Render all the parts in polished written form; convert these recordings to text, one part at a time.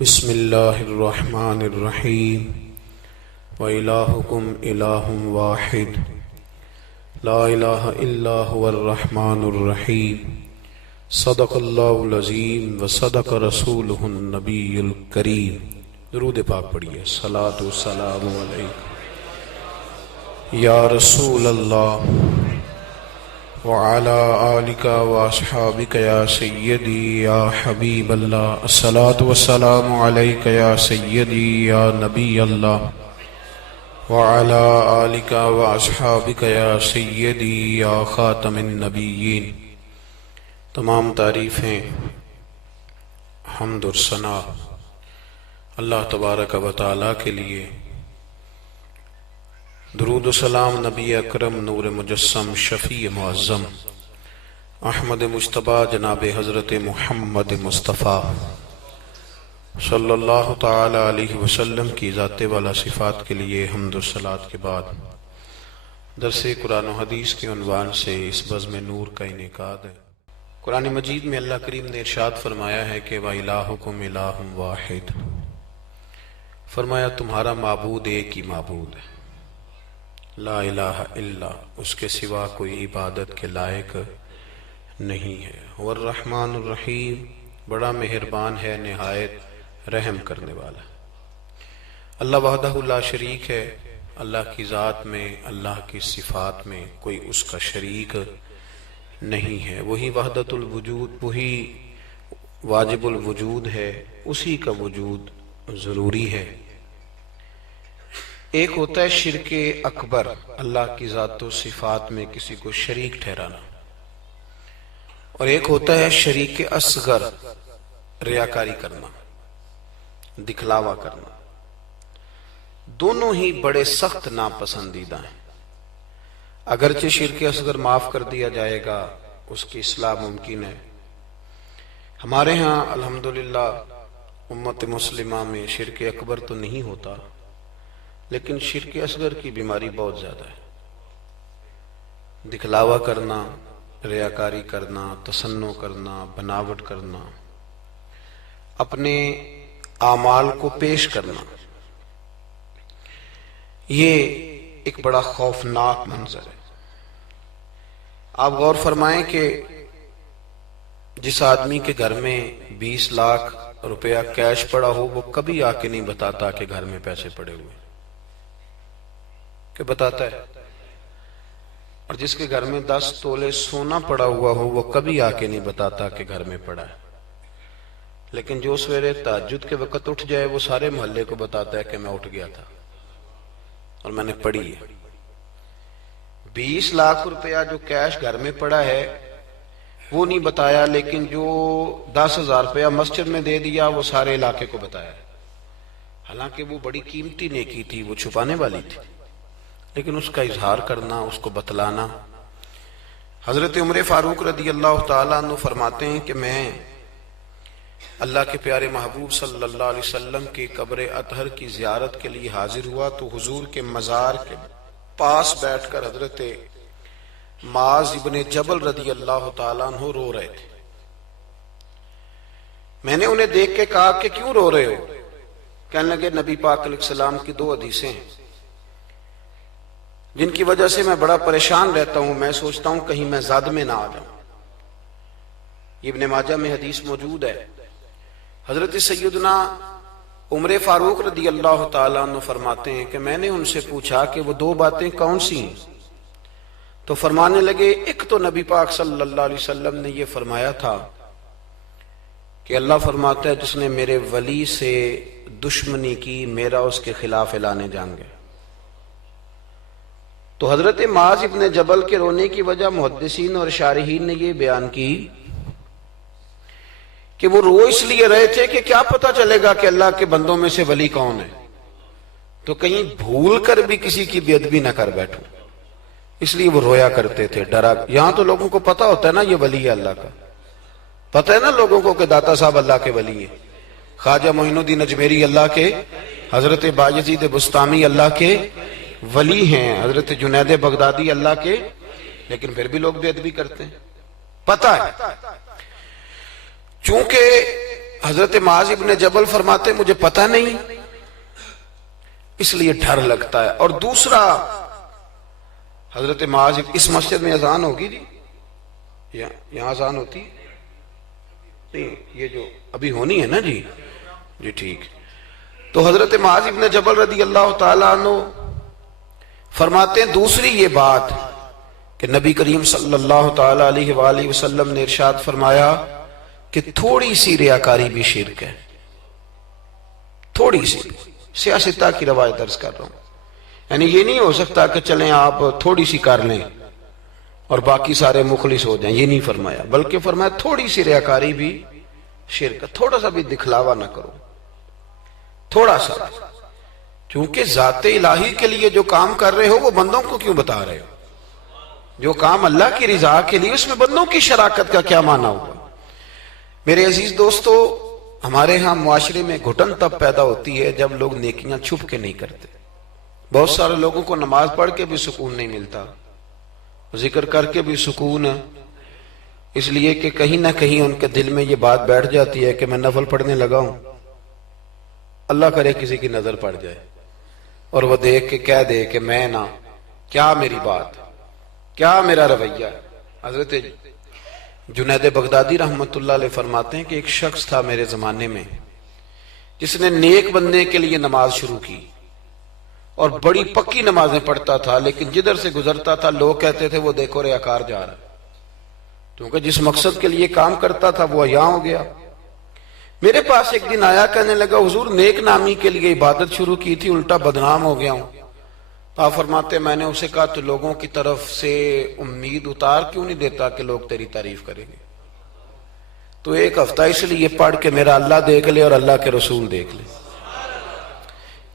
بسم اللہ الرحمن الرحیم وإلہکم الہ واحد لا الہ الا هو الرحمن الرحیم صدق اللہ العظیم وصدق رسولہ النبی الکریم۔ درود پاک پڑھیے۔ صلاۃ و سلام علیک یا رسول اللہ وعلى آلك وأصحابك يا سيدي يا حبيب الله، الصلاة والسلام عليك يا سيدي يا نبي الله وعلى آلك وأصحابك يا سيدي يا خاتم النبيين۔ تمام تعریفیں، حمد اور ثنا اللہ تبارک و تعالیٰ کے لیے، درود و سلام نبی اکرم نور مجسم شفیع معظم احمد مجتبی جناب حضرت محمد مصطفیٰ صلی اللہ تعالی علیہ وسلم کی ذات والا صفات کے لیے حمد و صلات کے بعد درس قرآن و حدیث کے عنوان سے اس بزم نور کا انعقاد ہے۔ قرآن مجید میں اللہ کریم نے ارشاد فرمایا ہے کہ وَإِلَٰهُكُمْ إِلَٰهٌ وَاحِدٌ، فرمایا تمہارا معبود ایک ہی معبود ہے، لا الہ الا، اس کے سوا کوئی عبادت کے لائق نہیں ہے۔ والرحمن الرحیم، بڑا مہربان ہے، نہایت رحم کرنے والا۔ اللہ وحدہ لا شریک ہے، اللہ کی ذات میں، اللہ کی صفات میں کوئی اس کا شریک نہیں ہے۔ وہی وحدت الوجود، وہی واجب الوجود ہے، اسی کا وجود ضروری ہے۔ ایک ہوتا ہے شرک اکبر، اللہ کی ذات و صفات میں کسی کو شریک ٹھہرانا، اور ایک ہوتا ہے شریک اصغر، ریاکاری کرنا، دکھلاوا کرنا۔ دونوں ہی بڑے سخت ناپسندیدہ ہیں۔ اگرچہ شرک اصغر معاف کر دیا جائے گا، اس کی اصلاح ممکن ہے۔ ہمارے ہاں الحمدللہ امت مسلمہ میں شرک اکبر تو نہیں ہوتا، لیکن شرک اصغر کی بیماری بہت زیادہ ہے۔ دکھلاوا کرنا، ریاکاری کرنا، تصنع کرنا، بناوٹ کرنا، اپنے اعمال کو پیش کرنا، یہ ایک بڑا خوفناک منظر ہے۔ آپ غور فرمائیں کہ جس آدمی کے گھر میں 20 لاکھ روپیہ کیش پڑا ہو، وہ کبھی آ کے نہیں بتاتا کہ گھر میں پیسے پڑے ہوئے، کہ بتاتا ہے؟ اور جس کے گھر میں 10 تولے سونا پڑا ہوا ہو، وہ کبھی آ کے نہیں بتاتا کہ گھر میں پڑا ہے، لیکن جو سویرے تہجد کے وقت اٹھ جائے، وہ سارے محلے کو بتاتا ہے کہ میں اٹھ گیا تھا اور میں نے پڑھی ہے۔ 20 لاکھ روپیہ جو کیش گھر میں پڑا ہے وہ نہیں بتایا، لیکن جو 10,000 روپیہ مسجد میں دے دیا وہ سارے علاقے کو بتایا، حالانکہ وہ بڑی قیمتی نیکی تھی، وہ چھپانے والی تھی، لیکن اس کا اظہار کرنا، اس کو بتلانا۔ حضرت عمر فاروق رضی اللہ تعالیٰ عنہ فرماتے ہیں کہ میں اللہ کے پیارے محبوب صلی اللہ علیہ وسلم کی قبر اطہر کی زیارت کے لیے حاضر ہوا تو حضور کے مزار کے پاس بیٹھ کر حضرت معاذ ابن جبل رضی اللہ تعالیٰ عنہ رو رہے تھے۔ میں نے انہیں دیکھ کے کہا کہ کیوں رو رہے ہو؟ کہنے لگے نبی پاک علیہ السلام کی 2 حدیثیں ہیں جن کی وجہ سے میں بڑا پریشان رہتا ہوں، میں سوچتا ہوں کہیں میں زد میں نہ آ جاؤں۔ ابن ماجہ میں حدیث موجود ہے۔ حضرت سیدنا عمر فاروق رضی اللہ تعالیٰ عنہ فرماتے ہیں کہ میں نے ان سے پوچھا کہ وہ 2 باتیں کون سی ہیں؟ تو فرمانے لگے، ایک تو نبی پاک صلی اللہ علیہ وسلم نے یہ فرمایا تھا کہ اللہ فرماتا ہے جس نے میرے ولی سے دشمنی کی، میرا اس کے خلاف اعلان جنگ ہے۔ تو حضرت معاذ ابن جبل کے رونے کی وجہ محدثین اور شارحین نے یہ بیان کی کہ وہ رو اس لیے رہے تھے کہ کیا پتہ چلے گا کہ اللہ کے بندوں میں سے ولی کون ہے، تو کہیں بھول کر بھی کسی کی بے ادبی نہ کر بیٹھوں، اس لیے وہ رویا کرتے تھے، ڈرا۔ یہاں تو لوگوں کو پتہ ہوتا ہے نا یہ ولی ہے اللہ کا، پتہ ہے نا لوگوں کو کہ داتا صاحب اللہ کے ولی ہے، خواجہ معین الدین اجمیری اللہ کے، حضرت بایزید بسطامی اللہ کے ولی ہیں، حضرت جنید بغدادی اللہ کے، لیکن پھر بھی لوگ بے ادبی کرتے ہیں، پتہ ہے۔ چونکہ حضرت معاذ ابن جبل فرماتے مجھے پتہ نہیں اس لیے ڈر لگتا ہے. اور دوسرا حضرت معاذ اس مسجد میں اذان ہوگی جی یہاں اذان ہوتی نہیں یہ جو ابھی ہونی ہے نا جی ٹھیک. تو حضرت معاذ ابن جبل رضی اللہ تعالیٰ عنہ فرماتے ہیں دوسری یہ بات کہ نبی کریم صلی اللہ تعالیٰ علیہ وآلہ وسلم نے ارشاد فرمایا کہ تھوڑی سی ریاکاری بھی شرک ہے. تھوڑی سی سیاستہ کی روایت درج کر رہا ہوں. یعنی یہ نہیں ہو سکتا کہ چلیں آپ تھوڑی سی کر لیں اور باقی سارے مخلص ہو جائیں, یہ نہیں فرمایا, بلکہ فرمایا تھوڑی سی ریاکاری بھی شرک ہے. تھوڑا سا بھی دکھلاوا نہ کرو, تھوڑا سا. چونکہ ذات الہی کے لیے جو کام کر رہے ہو وہ بندوں کو کیوں بتا رہے ہو؟ جو کام اللہ کی رضا کے لیے اس میں بندوں کی شراکت کا کیا معنی ہوگا؟ میرے عزیز دوستو, ہمارے ہاں معاشرے میں گھٹن تب پیدا ہوتی ہے جب لوگ نیکیاں چھپ کے نہیں کرتے. بہت سارے لوگوں کو نماز پڑھ کے بھی سکون نہیں ملتا, ذکر کر کے بھی سکون ہے, اس لیے کہ کہیں نہ کہیں ان کے دل میں یہ بات بیٹھ جاتی ہے کہ میں نفل پڑھنے لگا ہوں, اللہ کرے کسی کی نظر پڑ جائے اور وہ دیکھ کے کہہ دے کہ میں نہ, کیا میری بات, کیا میرا رویہ. حضرت جنید بغدادی رحمت اللہ علیہ فرماتے ہیں کہ ایک شخص تھا میرے زمانے میں جس نے نیک بننے کے لیے نماز شروع کی اور بڑی پکی نمازیں پڑھتا تھا, لیکن جدھر سے گزرتا تھا لوگ کہتے تھے وہ دیکھو ریاکار جا رہا ہے, کیونکہ جس مقصد کے لیے کام کرتا تھا وہ عیاں ہو گیا. میرے پاس ایک دن آیا, کہنے لگا حضور نیک نامی کے لیے عبادت شروع کی تھی, الٹا بدنام ہو گیا ہوں. آپ فرماتے میں نے اسے کہا تو لوگوں کی طرف سے امید اتار کیوں نہیں دیتا کہ لوگ تیری تعریف کریں گے؟ تو ایک ہفتہ اس لیے پڑھ کے میرا اللہ دیکھ لے اور اللہ کے رسول دیکھ لے,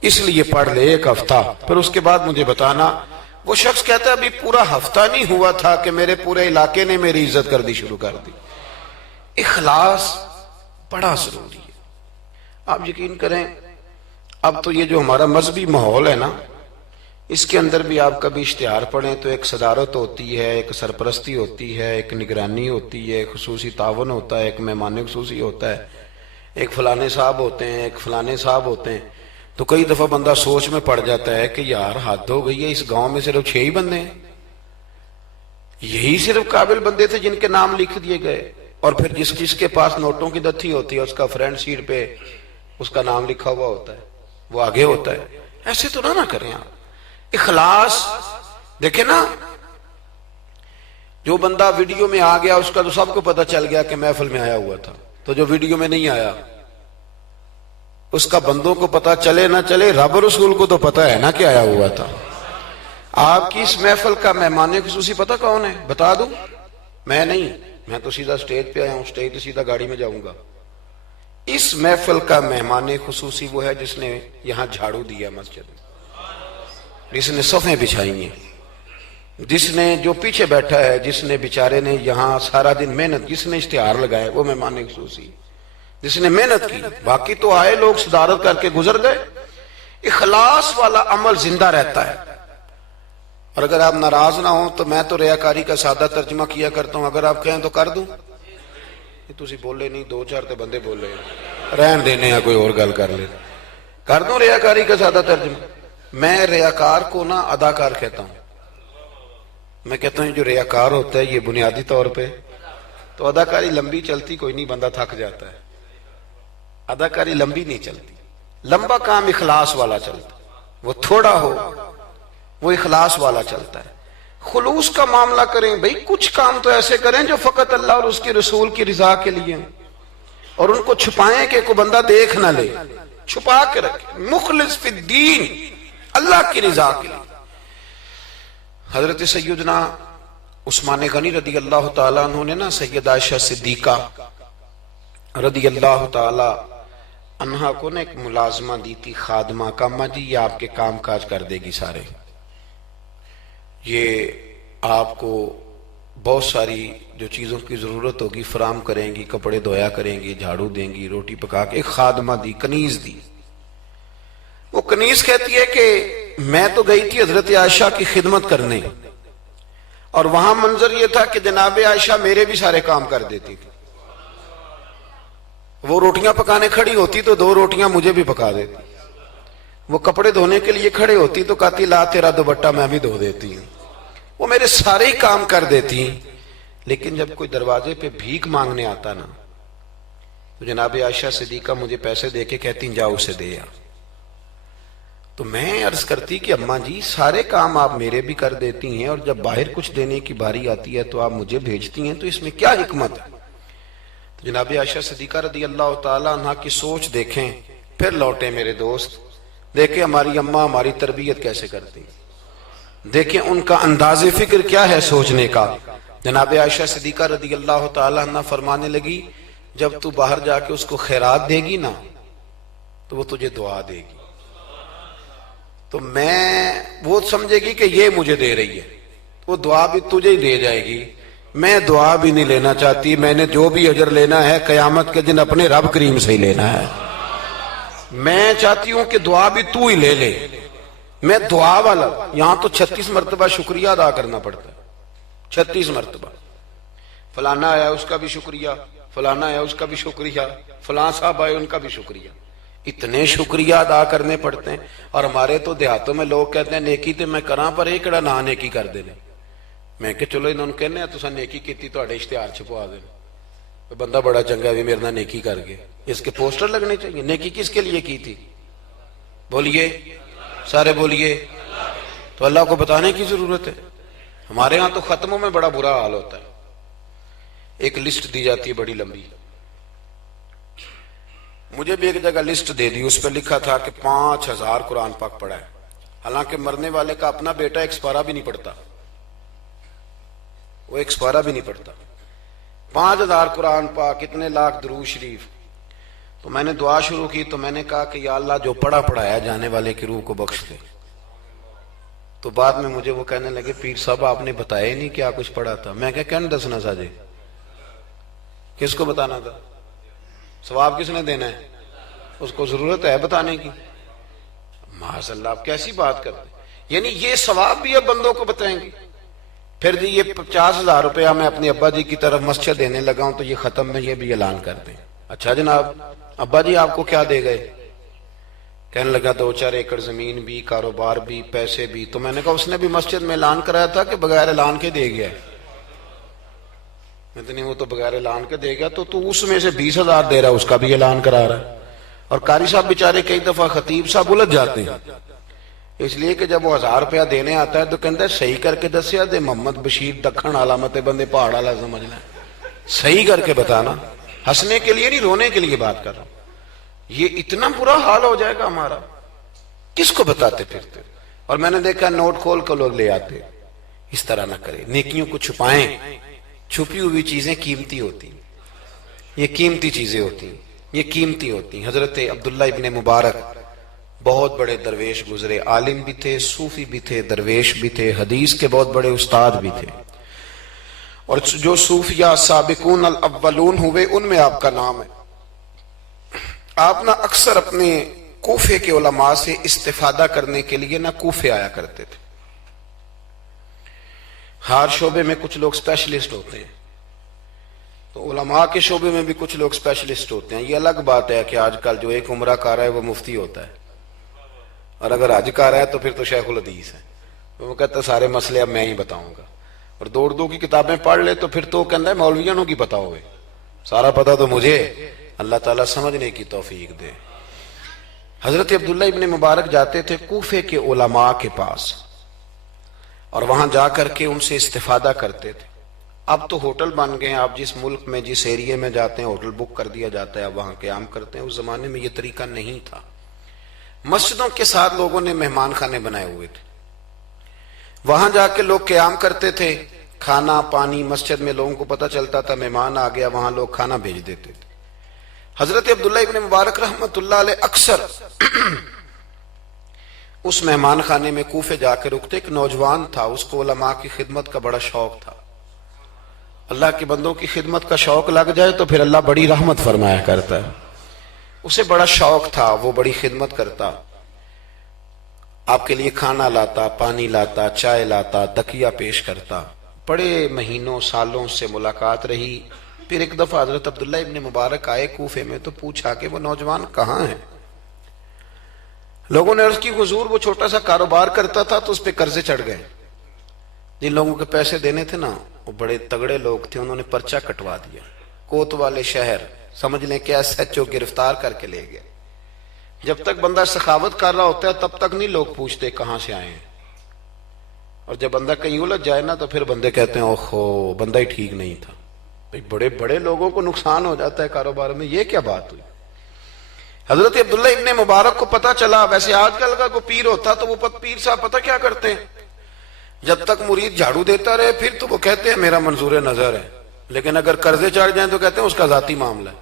اس لیے پڑھ لے ایک ہفتہ, پھر اس کے بعد مجھے بتانا. وہ شخص کہتا ہے ابھی پورا ہفتہ نہیں ہوا تھا کہ میرے پورے علاقے نے میری عزت کر دی شروع کر دی. اخلاص بڑا ضروری ہے. آپ یقین کریں اب تو یہ جو ہمارا مذہبی ماحول ہے نا, اس کے اندر بھی آپ کبھی اشتہار پڑھیں تو ایک صدارت ہوتی ہے, ایک سرپرستی ہوتی ہے, ایک نگرانی ہوتی ہے, خصوصی تعاون ہوتا ہے, ایک مہمان خصوصی ہوتا ہے, ایک فلانے صاحب ہوتے ہیں, ایک فلانے صاحب ہوتے ہیں. تو کئی دفعہ بندہ سوچ میں پڑ جاتا ہے کہ یار حد ہو گئی ہے, اس گاؤں میں صرف 6 ہی بندے ہیں, یہی صرف قابل بندے تھے جن کے نام لکھ دیے گئے, اور پھر جس کے پاس نوٹوں کی دتھی ہوتی ہے اس کا فرنٹ سیٹ پہ اس کا نام لکھا ہوا ہوتا ہے, وہ آگے ہوتا ہے. ایسے تو نہ کریں آپ. اخلاص دیکھیں نا, جو بندہ ویڈیو میں آ گیا اس کا تو سب کو پتہ چل گیا کہ محفل میں آیا ہوا تھا, تو جو ویڈیو میں نہیں آیا اس کا بندوں کو پتہ چلے نہ چلے, رب رسول کو تو پتہ ہے نا کہ آیا ہوا تھا. آپ کی اس محفل کا مہمان خصوصی پتہ کون ہے بتا دوں؟ میں نہیں, میں تو سیدھا سٹیج پہ آیا ہوں, سٹیج سے سیدھا گاڑی میں جاؤں گا. اس محفل کا مہمان خصوصی وہ ہے جس نے یہاں جھاڑو دیا مسجد میں, جس نے صفیں بچھائی ہیں, جس نے جو پیچھے بیٹھا ہے, جس نے بیچارے نے یہاں سارا دن محنت, جس نے اشتہار لگائے وہ مہمان خصوصی, جس نے محنت کی. باقی تو آئے لوگ صدارت کر کے گزر گئے. اخلاص والا عمل زندہ رہتا ہے. اور اگر آپ ناراض نہ ہوں تو میں تو ریاکاری کا سادہ ترجمہ کیا کرتا ہوں, اگر آپ کہیں تو کر دوں. یہ تسی بولے نہیں, 2-4 تے بندے بولے, رہن دینے ہیں, کوئی اور گل کر لے, کر دوں ریاکاری کا سادہ ترجمہ. میں ریاکار کو نہ اداکار کہتا ہوں. میں کہتا ہوں جو ریاکار ہوتا ہے یہ بنیادی طور پہ تو اداکاری لمبی چلتی کوئی نہیں, بندہ تھک جاتا ہے. اداکاری لمبی نہیں چلتی, لمبا کام اخلاص والا چلتا, وہ تھوڑا ہو وہ اخلاص والا چلتا ہے. خلوص کا معاملہ کریں بھئی, کچھ کام تو ایسے کریں جو فقط اللہ اور اس کے رسول کی رضا کے لیے ہیں, اور ان کو چھپائیں کہ کوئی بندہ دیکھ نہ لے, چھپا کے رکھیں. مخلص فی الدین, اللہ کی رضا کے لیے. حضرت سیدنا عثمان غنی رضی اللہ تعالیٰ عنہ نے نا سید عائشہ صدیقہ رضی اللہ تعالیٰ عنہا کو نے ایک ملازمہ دی تھی, خادمہ کا. اما جی یہ آپ کے کام کاج کر دے گی سارے, یہ آپ کو بہت ساری جو چیزوں کی ضرورت ہوگی فراہم کریں گی, کپڑے دھویا کریں گی, جھاڑو دیں گی, روٹی پکا کے. ایک خادمہ دی, کنیز دی. وہ کنیز کہتی ہے کہ میں تو گئی تھی حضرت عائشہ کی خدمت کرنے, اور وہاں منظر یہ تھا کہ جناب عائشہ میرے بھی سارے کام کر دیتی تھی. وہ روٹیاں پکانے کھڑی ہوتی تو 2 روٹیاں مجھے بھی پکا دیتی، وہ کپڑے دھونے کے لیے کھڑے ہوتی تو کہتی لا تیرا دوپٹہ میں بھی دھو دیتی ہوں، وہ میرے سارے ہی کام کر دیتی۔ لیکن جب کوئی دروازے پہ بھیک مانگنے آتا نا تو جناب عائشہ صدیقہ مجھے پیسے دے کے کہتی جاؤ اسے دے آ۔ تو میں عرض کرتی کہ اماں جی سارے کام آپ میرے بھی کر دیتی ہیں اور جب باہر کچھ دینے کی باری آتی ہے تو آپ مجھے بھیجتی ہیں، تو اس میں کیا حکمت ہے؟ تو جناب عائشہ صدیقہ رضی اللہ تعالیٰ عنہ کی سوچ دیکھیں، پھر لوٹیں میرے دوست، دیکھیں ہماری اماں ہماری تربیت کیسے کرتی، دیکھیں ان کا انداز فکر کیا ہے سوچنے کا۔ جناب عائشہ صدیقہ رضی اللہ تعالیٰ عنہ فرمانے لگی جب تو باہر جا کے اس کو خیرات دے گی نا تو وہ تجھے دعا دے گی، تو وہ سمجھے گی کہ یہ مجھے دے رہی ہے، وہ دعا بھی تجھے ہی دے جائے گی۔ میں دعا بھی نہیں لینا چاہتی، میں نے جو بھی اجر لینا ہے قیامت کے دن اپنے رب کریم سے ہی لینا ہے۔ میں چاہتی ہوں کہ دعا بھی تو ہی لے لے، میں دعا والا۔ یہاں تو 36 مرتبہ شکریہ ادا کرنا پڑتا ہے، 36 مرتبہ، فلانا آیا اس کا بھی شکریہ، فلانا آیا اس کا بھی شکریہ، فلاں صاحب آئے ان کا بھی شکریہ، اتنے شکریہ ادا کرنے پڑتے ہیں۔ اور ہمارے تو دیہاتوں میں لوگ کہتے ہیں نیکی تے میں کراں پر ایک کڑا نہ نیکی کر دے، میں کہ چلو انہوں نے کہنے تساں نیکی کیتی تہاڈے اشتہار چھپوا دے، بندہ بڑا چنگا بھی میرے نال نیکی کر گیا، اس کے پوسٹر لگنے چاہیے۔ نیکی کس کے لیے کی تھی؟ بولیے سارے بولیے، تو اللہ کو بتانے کی ضرورت ہے۔ ہمارے ہاں تو ختموں میں بڑا برا حال ہوتا ہے، ایک لسٹ دی جاتی ہے بڑی لمبی، مجھے بھی ایک جگہ لسٹ دے دی، اس پہ لکھا تھا کہ 5000 قرآن پاک پڑھا ہے، حالانکہ مرنے والے کا اپنا بیٹا ایک سپارہ بھی نہیں پڑھتا، وہ ایک سپارہ بھی نہیں پڑھتا، 5000 قرآن پاک، اتنے لاکھ درود شریف۔ تو میں نے دعا شروع کی تو میں نے کہا کہ یا اللہ جو پڑھایا جانے والے کی روح کو بخش دے۔ تو بعد میں مجھے وہ کہنے لگے پیر صاحب آپ نے بتایا ہی نہیں کیا کچھ پڑھا تھا۔ میں کہنے دسنا سا جی، کس کو بتانا تھا؟ ثواب کس نے دینا ہے؟ اس کو ضرورت ہے بتانے کی؟ معاذ اللہ، آپ کیسی بات کرتے ہیں؟ یعنی یہ ثواب بھی اب بندوں کو بتائیں گے؟ پھر جی یہ 50,000 روپیہ میں اپنے ابا جی کی طرف مسجد دینے لگا ہوں تو یہ ختم میں یہ بھی اعلان کر دیں۔ اچھا جناب ابا جی آپ کو کیا دے گئے؟ کہنے لگا 2-4 ایکڑ زمین بھی، کاروبار بھی، پیسے بھی۔ تو میں نے کہا اس نے بھی مسجد میں اعلان کرایا تھا کہ بغیر اعلان کے دے گیا ہے؟ اتنی وہ تو بغیر اعلان کے دے گیا، تو اس میں سے 20,000 دے رہا، اس کا بھی اعلان کرا رہا ہے۔ اور قاری صاحب بیچارے کئی دفعہ خطیب صاحب الجھ جاتے ہیں، اس لیے کہ جب وہ 1000 روپیہ دینے آتا ہے تو کہتا ہے صحیح کر کے دسیا دے محمد بشیر دکھن علامت بندے پہاڑ والا سمجھ لیں، صحیح کر کے بتانا، ہنسنے کے لیے نہیں رونے کے لیے بات کر رہا ہوں۔ یہ اتنا برا حال ہو جائے گا ہمارا، کس کو بتاتے پھرتے؟ اور میں نے دیکھا نوٹ کھول کے لوگ لے آتے۔ اس طرح نہ کریں، نیکیوں کو چھپائیں، چھپی ہوئی چیزیں قیمتی ہوتی ہیں، یہ قیمتی چیزیں ہوتی ہیں، یہ قیمتی ہوتی ہیں۔ حضرت عبداللہ ابن مبارک بہت بڑے درویش گزرے، عالم بھی تھے، صوفی بھی تھے، درویش بھی تھے، حدیث کے بہت بڑے استاد بھی تھے، اور جو صوفیہ سابقون الاولون ہوئے ان میں آپ کا نام ہے۔ آپ نہ اکثر اپنے کوفے کے علماء سے استفادہ کرنے کے لیے نہ کوفے آیا کرتے تھے۔ ہر شعبے میں کچھ لوگ اسپیشلسٹ ہوتے ہیں، تو علماء کے شعبے میں بھی کچھ لوگ اسپیشلسٹ ہوتے ہیں۔ یہ الگ بات ہے کہ آج کل جو ایک عمرہ کر رہا ہے وہ مفتی ہوتا ہے، اور اگر حج کر رہا ہے تو پھر تو شیخ الحدیث ہے، وہ کہتا ہے سارے مسئلے اب میں ہی بتاؤں گا، اور دو کی کتابیں پڑھ لے تو پھر تو کہتا ہے مولویوں کی پتہ ہوئے، سارا پتہ تو مجھے۔ اللہ تعالیٰ سمجھنے کی توفیق دے۔ حضرت عبداللہ ابن مبارک جاتے تھے کوفے کے علماء کے پاس، اور وہاں جا کر کے ان سے استفادہ کرتے تھے۔ اب تو ہوٹل بن گئے ہیں، آپ جس ملک میں جس ایریے میں جاتے ہیں ہوٹل بک کر دیا جاتا ہے، اب وہاں قیام کرتے ہیں۔ اس زمانے میں یہ طریقہ نہیں تھا، مسجدوں کے ساتھ لوگوں نے مہمان خانے بنائے ہوئے تھے، وہاں جا کے لوگ قیام کرتے تھے، کھانا پانی مسجد میں لوگوں کو پتہ چلتا تھا مہمان آ گیا، وہاں لوگ کھانا بھیج دیتے تھے۔ حضرت عبداللہ ابن مبارک رحمت اللہ علیہ اکثر اس مہمان خانے میں کوفے جا کے رکتے۔ ایک نوجوان تھا، اس کو علماء کی خدمت کا بڑا شوق تھا۔ اللہ کے بندوں کی خدمت کا شوق لگ جائے تو پھر اللہ بڑی رحمت فرمایا کرتا ہے۔ اسے بڑا شوق تھا، وہ بڑی خدمت کرتا، آپ کے لیے کھانا لاتا، پانی لاتا، چائے لاتا، تکیہ پیش کرتا۔ بڑے مہینوں سالوں سے ملاقات رہی، پھر ایک دفعہ حضرت عبداللہ ابن مبارک آئے کوفے میں تو پوچھا کہ وہ نوجوان کہاں ہے؟ لوگوں نے عرض کی حضور وہ چھوٹا سا کاروبار کرتا تھا تو اس پہ قرضے چڑھ گئے، جن لوگوں کے پیسے دینے تھے نا وہ بڑے تگڑے لوگ تھے، انہوں نے پرچہ کٹوا دیا، کوتوالے شہر سمجھ لیں کہ ایس ایچ او گرفتار کر کے لے گئے۔ جب تک بندہ سخاوت کر رہا ہوتا ہے تب تک نہیں لوگ پوچھتے کہاں سے آئے ہیں، اور جب بندہ کہیں الجھ جائے نا تو پھر بندے کہتے ہیں اوہو بندہ ہی ٹھیک نہیں تھا۔ بڑے بڑے لوگوں کو نقصان ہو جاتا ہے کاروبار میں، یہ کیا بات ہوئی؟ حضرت عبداللہ ابن مبارک کو پتا چلا، ویسے آج کل کا کوئی پیر ہوتا تو وہ پیر صاحب پتہ کیا کرتے ہیں، جب تک مرید جھاڑو دیتا رہے پھر تو وہ کہتے ہیں میرا منظور نظر ہے، لیکن اگر قرضے چڑھ جائیں تو کہتے ہیں اس کا ذاتی معاملہ ہے،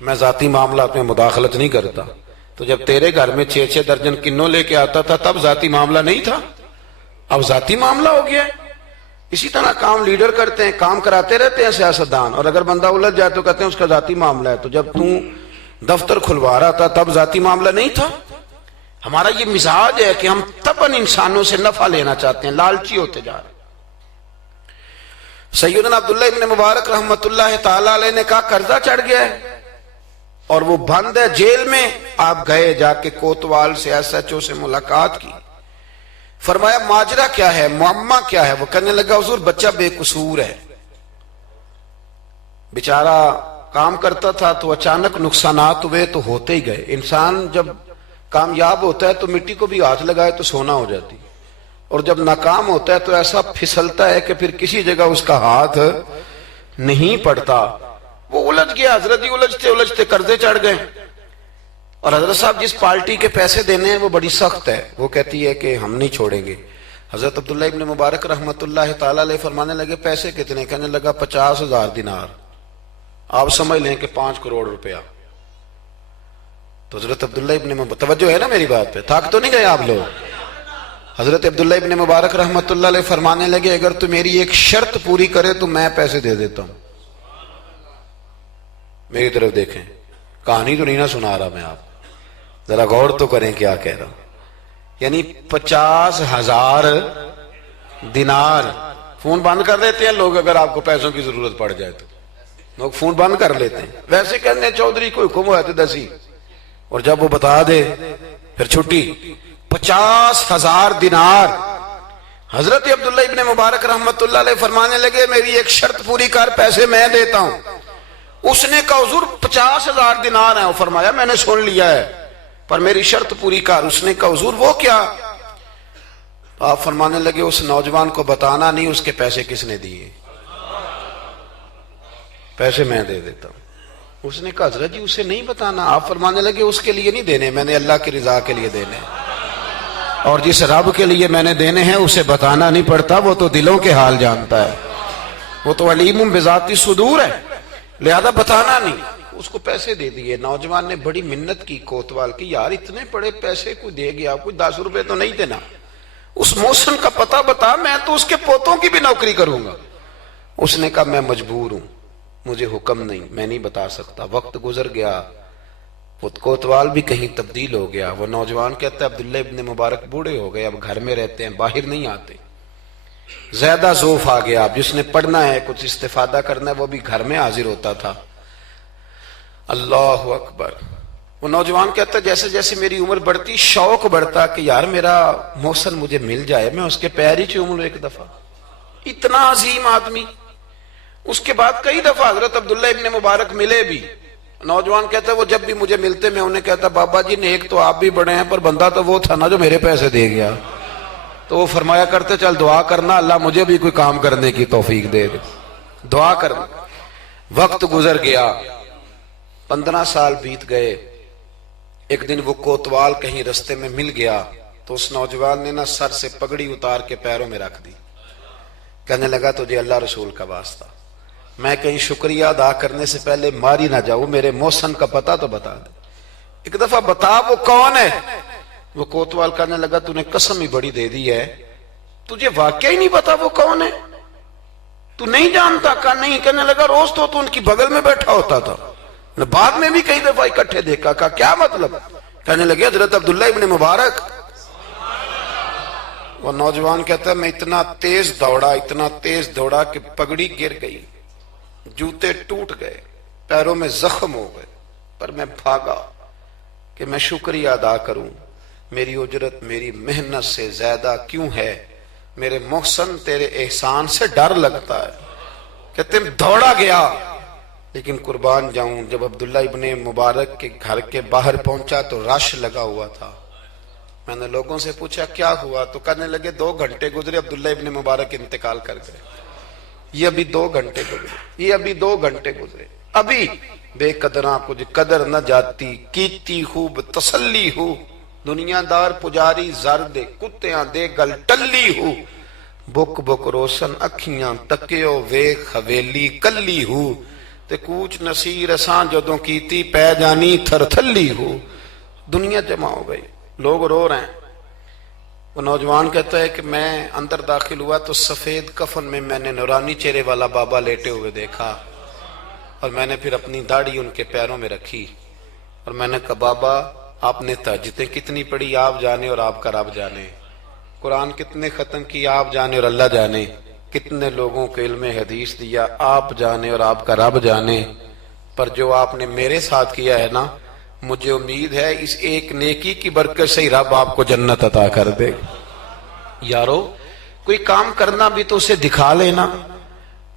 میں ذاتی معاملات میں مداخلت نہیں کرتا۔ تو جب تیرے گھر میں 6 درجن کنوں لے کے آتا تھا تب ذاتی معاملہ نہیں تھا، اب ذاتی معاملہ ہو گیا ہے۔ اسی طرح کام لیڈر کرتے ہیں، کام کراتے رہتے ہیں سیاستدان، اور اگر بندہ الجھ جائے تو کہتے ہیں اس کا ذاتی معاملہ ہے۔ تو جب دفتر کھلوا رہا تھا تب ذاتی معاملہ نہیں تھا؟ ہمارا یہ مزاج ہے کہ ہم طبعاً انسانوں سے نفع لینا چاہتے ہیں، لالچی ہوتے جا رہے ہیں۔ سیدنا عبداللہ ابن مبارک رحمت اللہ تعالی علیہ نے کہا قرضہ چڑھ گیا ہے اور وہ بند ہے جیل میں۔ آپ گئے، جا کے کوتوال سے ایس ایچ او سے ملاقات کی، فرمایا ماجرا کیا ہے، معمہ کیا ہے؟ وہ کہنے لگا حضور بچہ بے قصور ہے، بیچارہ کام کرتا تھا تو اچانک نقصانات ہوئے تو ہوتے ہی گئے۔ انسان جب کامیاب ہوتا ہے تو مٹی کو بھی ہاتھ لگائے تو سونا ہو جاتی، اور جب ناکام ہوتا ہے تو ایسا پھسلتا ہے کہ پھر کسی جگہ اس کا ہاتھ نہیں پڑتا۔ وہ الجھ گیا، حضرت ہی الجھتے قرضے چڑھ گئے، اور حضرت صاحب جس پارٹی کے پیسے دینے ہیں وہ بڑی سخت ہے، وہ کہتی ہے کہ ہم نہیں چھوڑیں گے۔ حضرت عبداللہ ابن مبارک رحمت اللہ تعالی علیہ فرمانے لگے پیسے کتنے؟ کہنے لگا 50,000 دینار، آپ سمجھ لیں کہ 5 کروڑ روپیہ۔ تو حضرت عبداللہ ابن توجہ ہے نا میری بات پہ، تھک تو نہیں گئے آپ لوگ؟ حضرت عبداللہ ابن مبارک رحمت اللہ علیہ فرمانے لگے اگر تو میری ایک شرط پوری کرے تو میں پیسے دے دیتا ہوں۔ میری طرف دیکھیں، کہانی تو نہیں نہ سنا رہا میں، آپ ذرا غور تو کریں کیا کہہ رہا ہوں۔ یعنی 50,000 دینار۔ فون بند کر دیتے ہیں لوگ اگر آپ کو پیسوں کی ضرورت پڑ جائے تو، لوگ فون بند کر لیتے ہیں۔ ویسے کہنے چودھری کو حکم ہوا تھے دسی، اور جب وہ بتا دے پھر چھٹی۔ 50,000 دینار۔ حضرت عبداللہ ابن مبارک رحمت اللہ علیہ فرمانے لگے میری ایک شرط پوری کر، پیسے میں دیتا ہوں۔ اس نے کہا حضور 50,000 دینار ہیں، وہ فرمایا میں نے سن لیا ہے پر میری شرط پوری کر۔ اس نے کہا حضور وہ کیا؟ آپ فرمانے لگے اس نوجوان کو بتانا نہیں اس کے پیسے کس نے دیے، پیسے میں دے دیتا ہوں۔ اس نے کہا حضرت جی اسے نہیں بتانا۔ آپ فرمانے لگے اس کے لیے نہیں دینے، میں نے اللہ کی رضا کے لیے دینے، اور جس رب کے لیے میں نے دینے ہیں اسے بتانا نہیں پڑتا، وہ تو دلوں کے حال جانتا ہے، وہ تو علیم بذات الصدور ہے، لہذا بتانا نہیں۔ اس کو پیسے دے دیے۔ نوجوان نے بڑی منت کی کوتوال کی، یار اتنے بڑے پیسے کوئی دے گیا، کوئی 10 روپے تو نہیں دینا، اس محسن کا پتہ بتا، میں تو اس کے پوتوں کی بھی نوکری کروں گا۔ اس نے کہا میں مجبور ہوں، مجھے حکم نہیں، میں نہیں بتا سکتا۔ وقت گزر گیا، وہ کوتوال بھی کہیں تبدیل ہو گیا۔ وہ نوجوان کہتا ہے عبداللہ ابن مبارک بوڑھے ہو گئے، اب گھر میں رہتے ہیں، باہر نہیں آتے، زیادہ ذوف آ گیا، اب جس نے پڑھنا ہے کچھ استفادہ کرنا ہے وہ بھی گھر میں حاضر ہوتا تھا۔ اللہ اکبر۔ وہ نوجوان کہتا ہے جیسے جیسے میری عمر بڑھتی شوق بڑھتا کہ یار میرا محسن مجھے مل جائے، میں اس کے پیر ہی چوم لوں ایک دفعہ۔ اتنا عظیم آدمی۔ اس کے بعد کئی دفعہ حضرت عبداللہ ابن مبارک ملے بھی۔ نوجوان کہتا ہے وہ جب بھی مجھے ملتے میں انہیں کہتا بابا جی نیک تو آپ بھی بڑے ہیں پر بندہ تو وہ تھا نا جو میرے پیسے دے گیا۔ تو وہ فرمایا کرتے چل دعا کرنا اللہ مجھے بھی کوئی کام کرنے کی توفیق دے دے، دعا کرنا۔ وقت گزر گیا، 15 سال بیت گئے۔ ایک دن وہ کوتوال کہیں رستے میں مل گیا تو اس نوجوان نے نا سر سے پگڑی اتار کے پیروں میں رکھ دی، کہنے لگا تجھے اللہ رسول کا واسطہ، میں کہیں شکریہ ادا کرنے سے پہلے ماری نہ جاؤں، میرے محسن کا پتہ تو بتا دے، ایک دفعہ بتا وہ کون ہے۔ وہ کوتوال کہنے لگا تو نے قسم ہی بڑی دے دی ہے، تجھے واقعی نہیں پتا وہ کون ہے، تو نہیں جانتا؟ کہا نہیں۔ کہنے لگا روز تو ان کی بغل میں بیٹھا ہوتا تھا، بعد میں بھی کئی دفعہ اکٹھے دیکھا۔ کہا کیا مطلب؟ کہنے لگے حضرت عبداللہ ابن مبارک۔ وہ نوجوان کہتا ہے میں اتنا تیز دوڑا کہ پگڑی گر گئی، جوتے ٹوٹ گئے، پیروں میں زخم ہو گئے، پر میں بھاگا کہ میں شکریہ ادا کروں، میری اجرت میری محنت سے زیادہ کیوں ہے، میرے محسن تیرے احسان سے ڈر لگتا ہے کہ تم دوڑا گیا۔ لیکن قربان جاؤں، جب عبداللہ ابن مبارک کے گھر کے باہر پہنچا تو رش لگا ہوا تھا۔ میں نے لوگوں سے پوچھا کیا ہوا، تو کہنے لگے 2 گھنٹے گزرے، عبداللہ ابن مبارک انتقال کر گئے، یہ ابھی 2 گھنٹے گزرے، یہ ابھی 2 گھنٹے گزرے، ابھی بے قدراں کچھ قدر نہ جاتی، کیتی خوب تسلی ہو، دنیا دار پجاری زر دے، کتیاں دے گل ٹلی ہو، بک بک روشن اکھیاں تکیو ویکھ حویلی کلی ہو، تے کوچ نصیر اساں جدوں کیتی پہ جانی تھر تھلی ہو۔ دنیا جمع ہو گئی، لوگ رو رہے ہیں۔ وہ نوجوان کہتا ہے کہ میں اندر داخل ہوا تو سفید کفن میں نے نورانی چہرے والا بابا لیٹے ہوئے دیکھا، اور میں نے پھر اپنی داڑھی ان کے پیروں میں رکھی، اور میں نے کہا بابا آپ نے تہجدیں کتنی پڑھی آپ جانے اور آپ کا رب جانے، قرآن کتنے ختم کی آپ جانے اور اللہ جانے، کتنے لوگوں کو علم حدیث دیا آپ جانے اور آپ کا رب جانے، پر جو آپ نے میرے ساتھ کیا ہے نا، مجھے امید ہے اس ایک نیکی کی برکت سے ہی رب آپ کو جنت عطا کر دے۔ یارو کوئی کام کرنا بھی تو اسے دکھا لینا،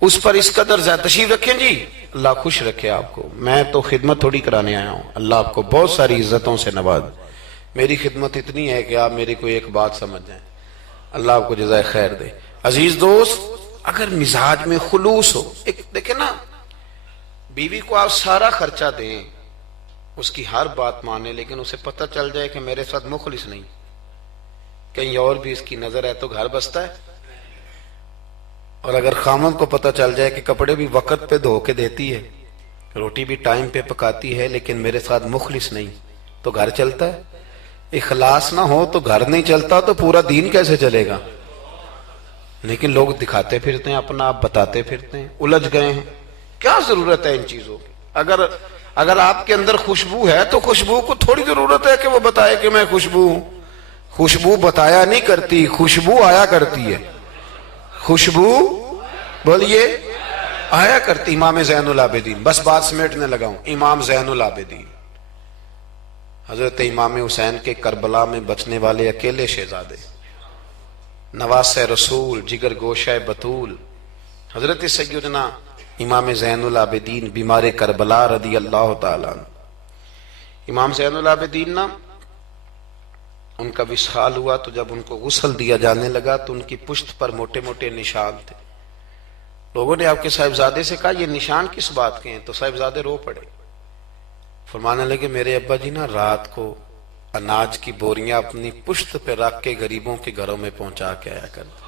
اس پر اس قدر زیادہ تشریف رکھیں جی، اللہ خوش رکھے آپ کو۔ میں تو خدمت تھوڑی کرانے آیا ہوں، اللہ آپ کو بہت ساری عزتوں سے نواز، میری خدمت اتنی ہے کہ آپ میری کوئی ایک بات سمجھ جائیں، اللہ آپ کو جزائے خیر دے۔ عزیز دوست، اگر مزاج میں خلوص ہو، ایک دیکھیں نا، بیوی کو آپ سارا خرچہ دیں، اس کی ہر بات مانے، لیکن اسے پتہ چل جائے کہ میرے ساتھ مخلص نہیں، کہیں اور بھی اس کی نظر ہے تو گھر بستا ہے۔ اور اگر خامد کو پتہ چل جائے کہ کپڑے بھی وقت پہ دھو کے دیتی ہے، روٹی بھی ٹائم پہ پکاتی ہے، لیکن میرے ساتھ مخلص نہیں، تو گھر چلتا ہے؟ اخلاص نہ ہو تو گھر نہیں چلتا، تو پورا دین کیسے چلے گا؟ لیکن لوگ دکھاتے پھرتے ہیں اپنا، آپ بتاتے پھرتے ہیں، الجھ گئے ہیں۔ کیا ضرورت ہے ان چیزوں کی؟ اگر آپ کے اندر خوشبو ہے تو خوشبو کو تھوڑی ضرورت ہے کہ وہ بتائے کہ میں خوشبو ہوں۔ خوشبو بتایا نہیں کرتی، خوشبو آیا کرتی ہے، خوشبو بولیے آیا کرتی۔ امام زین العابدین، بس بات سمیٹنے لگا ہوں، امام زین العابدین حضرت امام حسین کے کربلا میں بچنے والے اکیلے شہزادے، نواسہ رسول، جگر گوشہ بطول، حضرت سیدنا امام زین العابدین بیمار کربلا رضی اللہ تعالیٰ عنہ۔ امام زین العابدین نا، ان کا وصال ہوا تو جب ان کو غسل دیا جانے لگا تو ان کی پشت پر موٹے موٹے نشان تھے۔ لوگوں نے آپ کے صاحبزادے سے کہا یہ نشان کس بات کے ہیں؟ تو صاحبزادے رو پڑے، فرمانے لگے میرے ابا جی نا رات کو اناج کی بوریاں اپنی پشت پہ رکھ کے غریبوں کے گھروں میں پہنچا کے آیا کرتے۔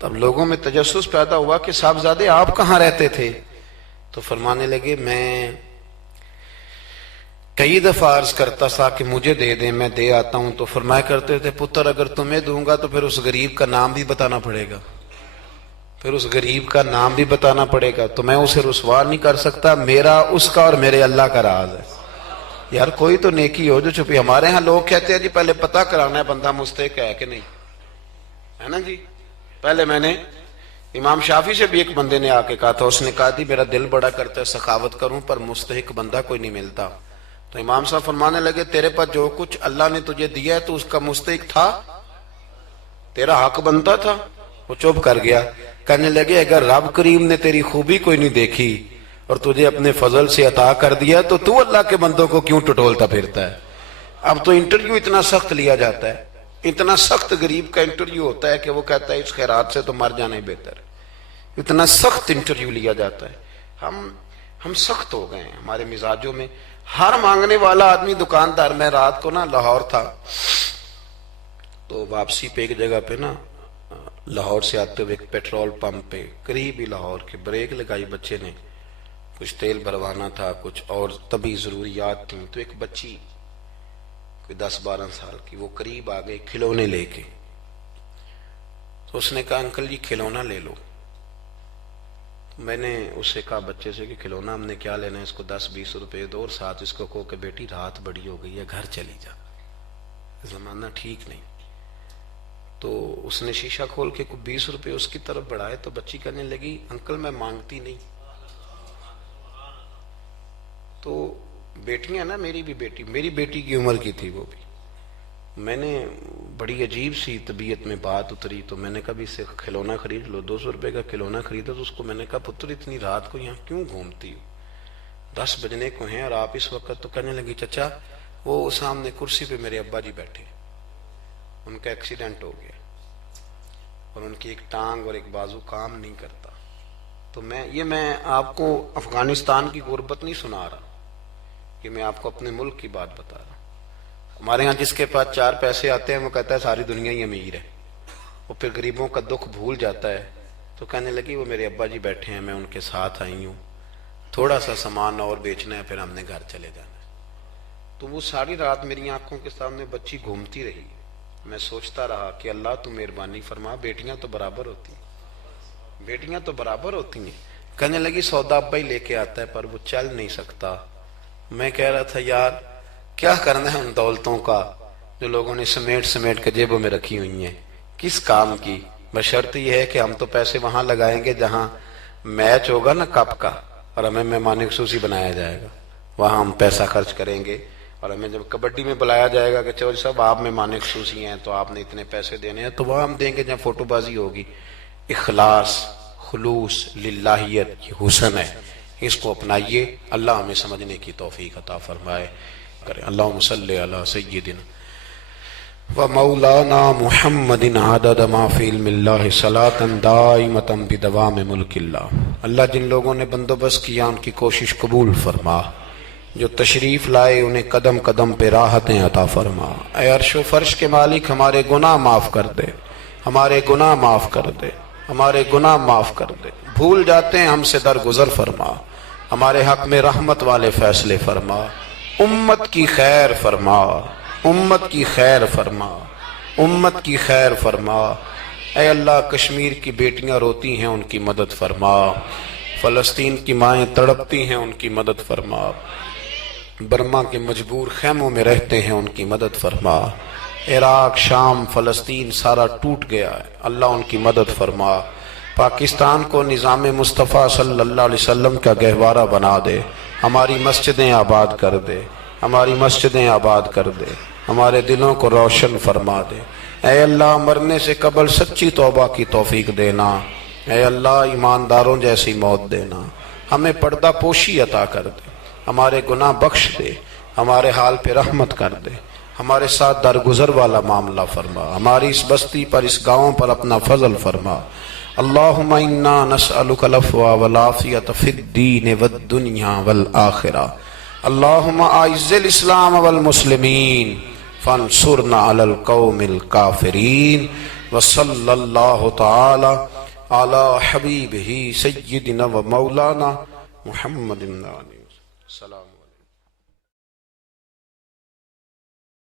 تب لوگوں میں تجسس پیدا ہوا کہ صاحبزادے آپ کہاں رہتے تھے؟ تو فرمانے لگے میں کئی دفعہ عرض کرتا تھا کہ مجھے دے دیں، میں دے آتا ہوں، تو فرمایا کرتے تھے پتر اگر تمہیں دوں گا تو پھر اس غریب کا نام بھی بتانا پڑے گا، پھر اس غریب کا نام بھی بتانا پڑے گا، تو میں اسے رسوا نہیں کر سکتا، میرا اس کا اور میرے اللہ کا راز ہے۔ یار کوئی تو نیکی ہو جو چھپی۔ ہمارے ہاں لوگ کہتے ہیں جی پہلے پتہ کرانا ہے بندہ مستحق ہے کہ نہیں، ہے نا جی۔ پہلے میں نے امام شافعی سے بھی ایک بندے نے آ کے کہا تھا، اس نے کہا تھی میرا دل بڑا کرتا ہے سخاوت کروں پر مستحق بندہ کوئی نہیں ملتا، تو امام صاحب فرمانے لگے تیرے پاس جو کچھ اللہ نے تجھے دیا ہے تو اس کا مستحق تھا، تیرا حق بنتا تھا۔ وہ چپ کر گیا، کہنے لگے اگر رب کریم نے تیری خوبی کوئی نہیں دیکھی اور تجھے اپنے فضل سے عطا کر دیا تو اللہ کے بندوں کو کیوں ٹٹولتا پھرتا ہے؟ اب تو انٹرویو اتنا سخت لیا جاتا ہے، اتنا سخت غریب کا انٹرویو ہوتا ہے کہ وہ کہتا ہے اس خیرات سے تو مر جانا ہی بہتر ہے، اتنا سخت انٹرویو لیا جاتا ہے۔ ہم سخت ہو گئے ہیں ہمارے مزاجوں میں، ہر مانگنے والا آدمی دکاندار۔ میں رات کو نا لاہور تھا، تو واپسی پہ ایک جگہ پہ نا لاہور سے آتے ہوئے ایک پیٹرول پمپ پہ قریب ہی لاہور کے بریک لگائی بچے نے، کچھ تیل بھروانا تھا، کچھ اور طبی ضروریات تھیں، تو ایک بچی کوئی 10-12 سال کی وہ قریب آ گئی کھلونے لے کے، تو اس نے کہا انکل جی کھلونا لے لو۔ میں نے اس سے کہا بچے سے کہ کھلونا ہم نے کیا لینا ہے، اس کو 10-20 روپے دو اور ساتھ اس کو کہو کہ بیٹی رات بڑی ہو گئی ہے گھر چلی جا، زمانہ ٹھیک نہیں۔ تو اس نے شیشہ کھول کے کوئی 20 روپے اس کی طرف بڑھائے تو بچی کہنے لگی انکل میں مانگتی نہیں. تو بیٹیاں نا، میری بیٹی کی عمر کی تھی وہ بھی. میں نے بڑی عجیب سی طبیعت میں بات اتری تو میں نے کہا بھی اسے کھلونا خرید لو. 200 روپے کا کھلونا خریدا تو اس کو میں نے کہا پتر اتنی رات کو یہاں کیوں گھومتی ہو، 10 بجنے کو ہیں اور آپ اس وقت. تو کہنے لگی چچا وہ سامنے کرسی پہ میرے ابا جی بیٹھے، ان کا ایکسیڈنٹ ہو گیا اور ان کی ایک ٹانگ اور ایک بازو کام نہیں کرتا. تو میں آپ کو افغانستان کی غربت نہیں سنا رہا، کہ میں آپ کو اپنے ملک کی بات بتا رہا ہوں. ہمارے ہاں جس کے پاس 4 پیسے آتے ہیں وہ کہتا ہے ساری دنیا ہی امیر ہے، وہ پھر غریبوں کا دکھ بھول جاتا ہے. تو کہنے لگی وہ میرے ابا جی بیٹھے ہیں، میں ان کے ساتھ آئی ہوں، تھوڑا سا سامان اور بیچنا ہے پھر ہم نے گھر چلے جانا ہے. تو وہ ساری رات میری آنکھوں کے سامنے بچی گھومتی رہی. میں سوچتا رہا کہ اللہ تو مہربانی فرما، بیٹیاں تو برابر ہوتی ہیں، بیٹیاں تو برابر ہوتی ہیں. کہنے لگی سودا ابا ہی لے کے آتا ہے پر وہ چل نہیں سکتا. میں کہہ رہا تھا یار کیا کرنا ہے ان دولتوں کا جو لوگوں نے سمیٹ کے جیبوں میں رکھی ہوئی ہیں، کس کام کی؟ بشرط یہ ہے کہ ہم تو پیسے وہاں لگائیں گے جہاں میچ ہوگا نا کپ کا، اور ہمیں مہمان خصوصی بنایا جائے گا، وہاں ہم پیسہ خرچ کریں گے. اور ہمیں جب کبڈی میں بلایا جائے گا کہ چودھری صاحب آپ مہمان خصوصی ہیں تو آپ نے اتنے پیسے دینے ہیں، تو وہاں ہم دیں گے جہاں فوٹو بازی ہوگی. اخلاص، خلوص، للہیت، یہ حسن ہے، اس کو اپنائیے. اللہ ہمیں سمجھنے کی توفیق عطا فرمائے. اللہم صلی علی سیدنا و مولانا محمد عدد ما فی علم اللہ صلاۃ دائمۃ بدوام ملک اللہ. اللہ جن لوگوں نے بندوبست کیا ان کی کوشش قبول فرما، جو تشریف لائے انہیں قدم قدم پہ راحتیں عطا فرما. اے عرش و فرش کے مالک ہمارے گناہ معاف کر دے، ہمارے گناہ معاف کر دے، ہمارے گناہ معاف کر دے. بھول جاتے ہیں ہم سے درگزر فرما، ہمارے حق میں رحمت والے فیصلے فرما. امت کی خیر فرما، امت کی خیر فرما، امت کی خیر فرما. اے اللہ کشمیر کی بیٹیاں روتی ہیں ان کی مدد فرما، فلسطین کی مائیں تڑپتی ہیں ان کی مدد فرما، برما کے مجبور خیموں میں رہتے ہیں ان کی مدد فرما. عراق، شام، فلسطین سارا ٹوٹ گیا ہے، اللہ ان کی مدد فرما. پاکستان کو نظام مصطفیٰ صلی اللہ علیہ وسلم کا گہوارہ بنا دے. ہماری مسجدیں آباد کر دے، ہماری مسجدیں آباد کر دے، ہمارے دلوں کو روشن فرما دے. اے اللہ مرنے سے قبل سچی توبہ کی توفیق دینا. اے اللہ ایمانداروں جیسی موت دینا. ہمیں پردہ پوشی عطا کر دے، ہمارے گناہ بخش دے، ہمارے حال پہ رحمت کر دے، ہمارے ساتھ درگزر والا معاملہ فرما، ہماری اس بستی پر، اس گاؤں پر اپنا فضل فرما. اللہم انا نسألک العفو والعافیۃ فی الدین والدنیا والآخرہ. اللہم اعز الاسلام والمسلمین فانصرنا علی القوم الکافرین. وصلی اللہ تعالی علی حبیبہ سیدنا و مولانا محمد. السلام علیکم.